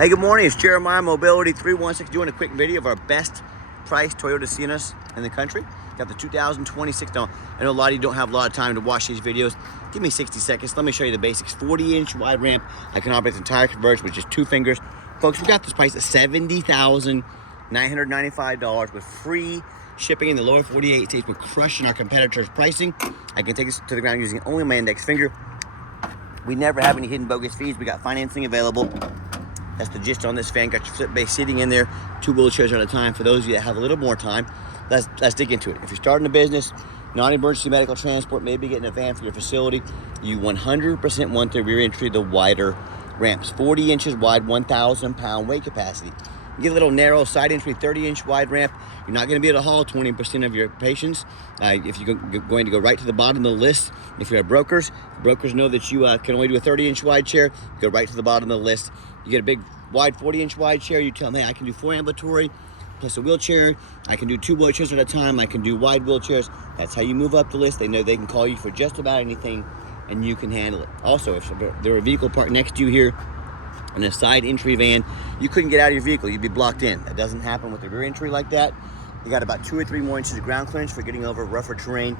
Hey, good morning. It's Jeremiah Mobility 316 doing a quick video of our best price Toyota Siennas in the country. Got the 2026. Now, I know a lot of you don't have a lot of time to watch these videos. Give me 60 seconds. Let me show you the basics. 40-inch wide ramp. I can operate the entire conversion with just 2 fingers. Folks, we got this price at $70,995 with free shipping in the lower 48 states. We're crushing our competitors' pricing. I can take this to the ground using only my index finger. We never have any hidden bogus fees. We got financing available. That's the gist on this van. Got your flip base seating in there, 2 wheelchairs at a time. For those of you that have a little more time, let's dig into it. If you're starting a business, non-emergency medical transport, maybe getting a van for your facility, you 100% want the rear entry, the wider ramps. 40 inches wide, 1,000 pound weight capacity. You get a little narrow side entry, 30-inch wide ramp. You're not going to be able to haul 20% of your patients. If you're going to go right to the bottom of the list, if you're brokers know that you can only do a 30-inch wide chair, go right to the bottom of the list. You get a big, wide 40-inch wide chair, you tell them, hey, I can do 4 ambulatory plus a wheelchair. I can do 2 wheelchairs at a time. I can do wide wheelchairs. That's how you move up the list. They know they can call you for just about anything, and you can handle it. Also, if there were a vehicle parked next to you here, in a side entry van, you couldn't get out of your vehicle. You'd be blocked in. That doesn't happen with the rear entry like that. You got about 2 or 3 more inches of ground clearance for getting over rougher terrain,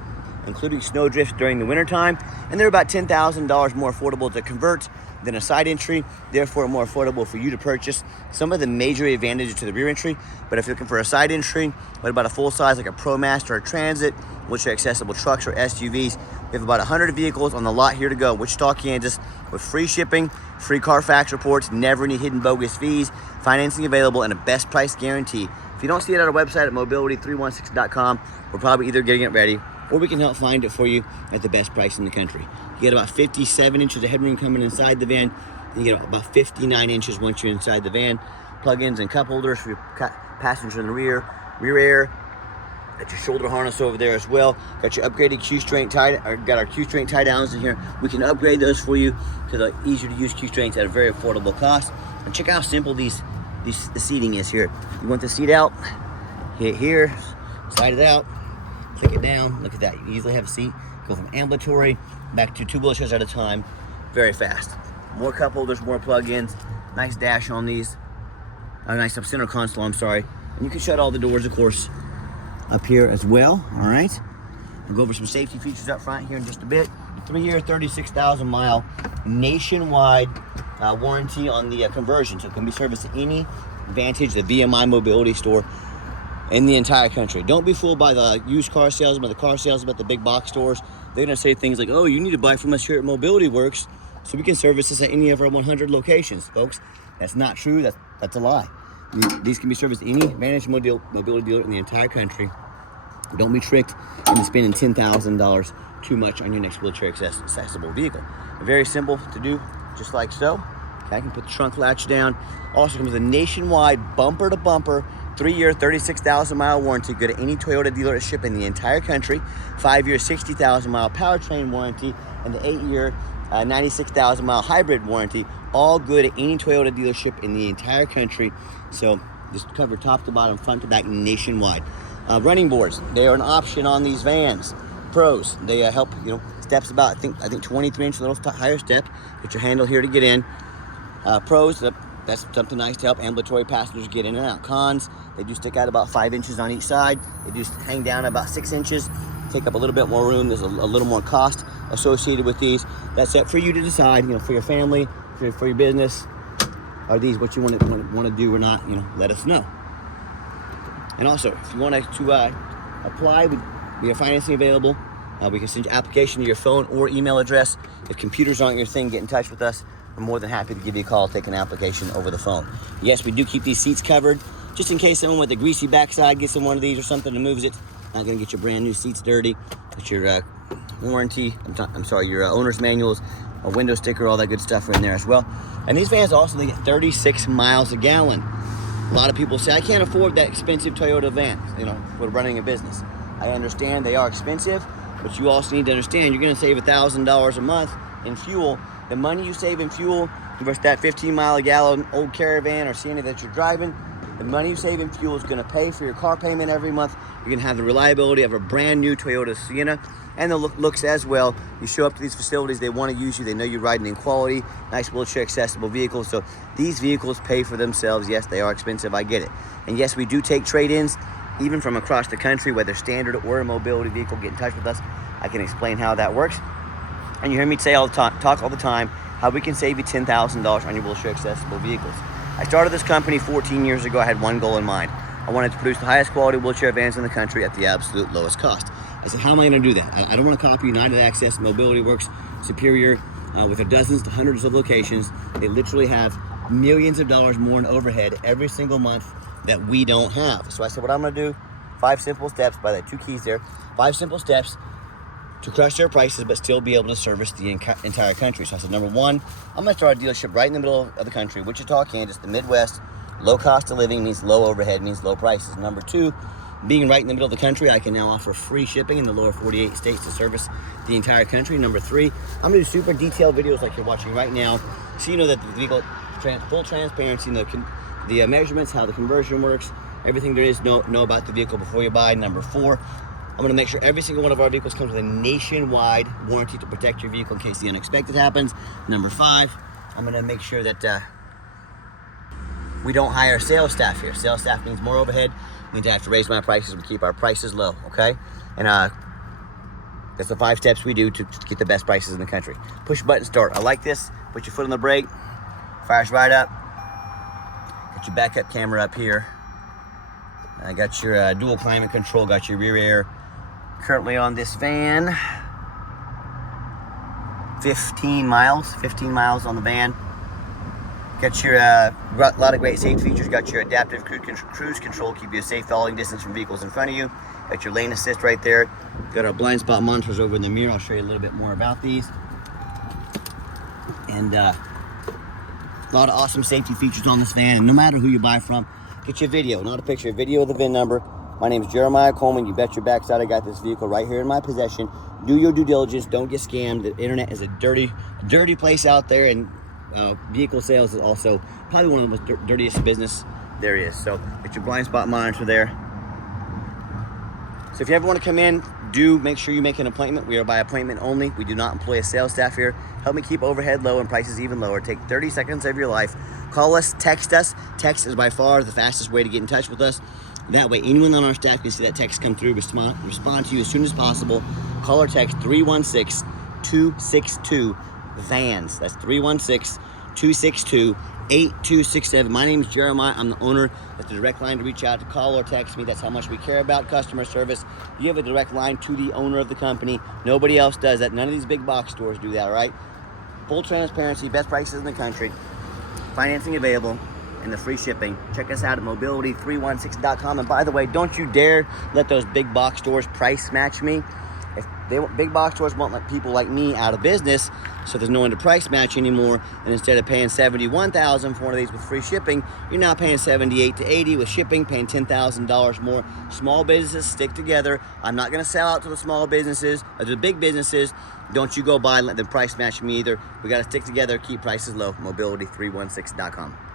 including snow drifts during the winter time. And they're about $10,000 more affordable to convert than a side entry, therefore more affordable for you to purchase. Some of the major advantages to the rear entry, but if you're looking for a side entry, what about a full size like a ProMaster or Transit, Wheelchair accessible trucks or SUVs? We have about 100 vehicles on the lot here to go, Wichita, Kansas, with free shipping, free Carfax reports, never any hidden bogus fees, financing available, and a best price guarantee. If you don't see it at our website at mobility316.com, we're probably either getting it ready or we can help find it for you at the best price in the country. You get about 57 inches of headroom coming inside the van. You get about 59 inches once you're inside the van. Plug-ins and cup holders for your passenger in the rear air. Got your shoulder harness over there as well. Got your upgraded Q-string got our Q-string tie downs in here. We can upgrade those for you to the easier to use Q-strings at a very affordable cost. And check out how simple the seating is here. You want the seat out, hit here, slide it out, click it down. Look at that. You easily have a seat. Go from ambulatory back to 2 wheelchairs at a time. Very fast. More cup holders, more plug-ins. Nice dash on these. A nice center console, I'm sorry. And you can shut all the doors, of course, up here as well. All right. We'll go over some safety features up front here in just a bit. 3-year, 36,000 mile nationwide warranty on the conversion. So it can be serviced at any Vantage, the VMI mobility store in the entire country. Don't be fooled by the used car salesmen, the car salesmen at the big box stores. They're gonna say things like, oh, you need to buy from us here at Mobility Works so we can service this at any of our 100 locations. Folks, that's not true. That's a lie. These can be serviced at any Vantage mobility dealer in the entire country. Don't be tricked into spending $10,000 too much on your next wheelchair accessible vehicle. Very simple to do, just like so. I can put the trunk latch down. Also comes with a nationwide bumper to bumper 3-year, 36,000 mile warranty. Go to any Toyota dealership in the entire country. 5-year, 60,000 mile powertrain warranty, and the 8-year, 96,000 mile hybrid warranty. All good at any Toyota dealership in the entire country. So just cover top to bottom, front to back, nationwide. Running boards, they are an option on these vans. Pros, they help, steps about, I think 23 inch, a little higher step. Get your handle here to get in. Pros, that's something nice to help ambulatory passengers get in and out. Cons, they do stick out about 5 inches on each side. They do hang down about 6 inches, take up a little bit more room. There's a little more cost associated with these. That's up for you to decide, for your family, for your business. Are these what you want to do or not? Let us know. And also, if you want to apply, we have financing available. We can send your application to your phone or email address. If computers aren't your thing, get in touch with us. We're more than happy to give you a call, take an application over the phone. Yes, we do keep these seats covered, just in case someone with a greasy backside gets in one of these or something and moves it. Not gonna get your brand new seats dirty. Get your warranty, your owner's manuals, a window sticker, all that good stuff are in there as well. And these vans also, they get 36 miles a gallon. A lot of people say, I can't afford that expensive Toyota van, for running a business. I understand they are expensive, but you also need to understand you're gonna save $1,000 a month in fuel. The money you save in fuel versus that 15 mile a gallon old Caravan or Sienna that you're driving, The money you save in fuel is going to pay for your car payment every month. You're going to have the reliability of a brand new Toyota Sienna, and the looks as well. You show up to these facilities, they want to use you. They know you're riding in quality, nice wheelchair accessible vehicles. So these vehicles pay for themselves. Yes, they are expensive, I get it. And yes, we do take trade-ins, even from across the country, whether standard or a mobility vehicle. Get in touch with us. I can explain how that works. And you hear me say all the time, talk all the time, how we can save you $10,000 on your wheelchair accessible vehicles. I started this company 14 years ago. I had one goal in mind. I wanted to produce the highest quality wheelchair vans in the country at the absolute lowest cost. I said, how am I going to do that? I don't want to copy United Access, Mobility Works, Superior, with their dozens to hundreds of locations. They literally have millions of dollars more in overhead every single month that we don't have. So I said, what I'm going to do, 5 simple steps, by the 2 keys there, 5 simple steps to crush their prices but still be able to service the entire country. So I said, number 1, I'm going to start a dealership right in the middle of the country, Wichita, Kansas, the Midwest. Low cost of living means low overhead, means low prices. Number 2, being right in the middle of the country, I can now offer free shipping in the lower 48 states to service the entire country. Number 3, I'm going to do super detailed videos like you're watching right now, so you know that the vehicle, full transparency, the measurements, how the conversion works, everything there is to know about the vehicle before you buy. Number 4, I'm going to make sure every single one of our vehicles comes with a nationwide warranty to protect your vehicle in case the unexpected happens. Number 5, I'm going to make sure that we don't hire sales staff here. Sales staff means more overhead, means I have to raise my prices. We keep our prices low, okay? And that's the 5 steps we do to get the best prices in the country. Push button start. I like this. Put your foot on the brake. Fires right up. Got your backup camera up here. I got your dual climate control. Got your rear air. Currently on this van, 15 miles on the van. Got your a lot of great safety features. Got your adaptive cruise control, keep you a safe following distance from vehicles in front of you. Got your lane assist right there. Got our blind spot monitors over in the mirror. I'll show you a little bit more about these. And a lot of awesome safety features on this van. And no matter who you buy from, get your video, not a picture, a video of the VIN number. My name is Jeremiah Coleman. You bet your backside I got this vehicle right here in my possession. Do your due diligence. Don't get scammed. The internet is a dirty place out there, and vehicle sales is also probably one of the most dirtiest business there is. So get your blind spot monitor there. So if you ever want to come in, do make sure you make an appointment. We are by appointment only. We do not employ a sales staff here. Help me keep overhead low and prices even lower. Take 30 seconds of your life. Call us, text us. Text is by far the fastest way to get in touch with us. That way, anyone on our staff can see that text come through, respond to you as soon as possible. Call or text 316-262-VANS. That's 316-262-8267. My name is Jeremiah. I'm the owner. That's the direct line to reach out to, call or text me. That's how much we care about customer service. You have a direct line to the owner of the company. Nobody else does that. None of these big box stores do that, all right? Full transparency, best prices in the country, financing available, and the free shipping. Check us out at mobility316.com. And by the way, don't you dare let those big box stores price match me. If big box stores want people like me out of business, so there's no one to price match anymore, and instead of paying $71,000 for one of these with free shipping, you're now paying $78,000 to $80,000 with shipping, paying $10,000 more. Small businesses stick together. I'm not going to sell out to the small businesses or to the big businesses. Don't you go buy and let them price match me either. We got to stick together, keep prices low. Mobility316.com.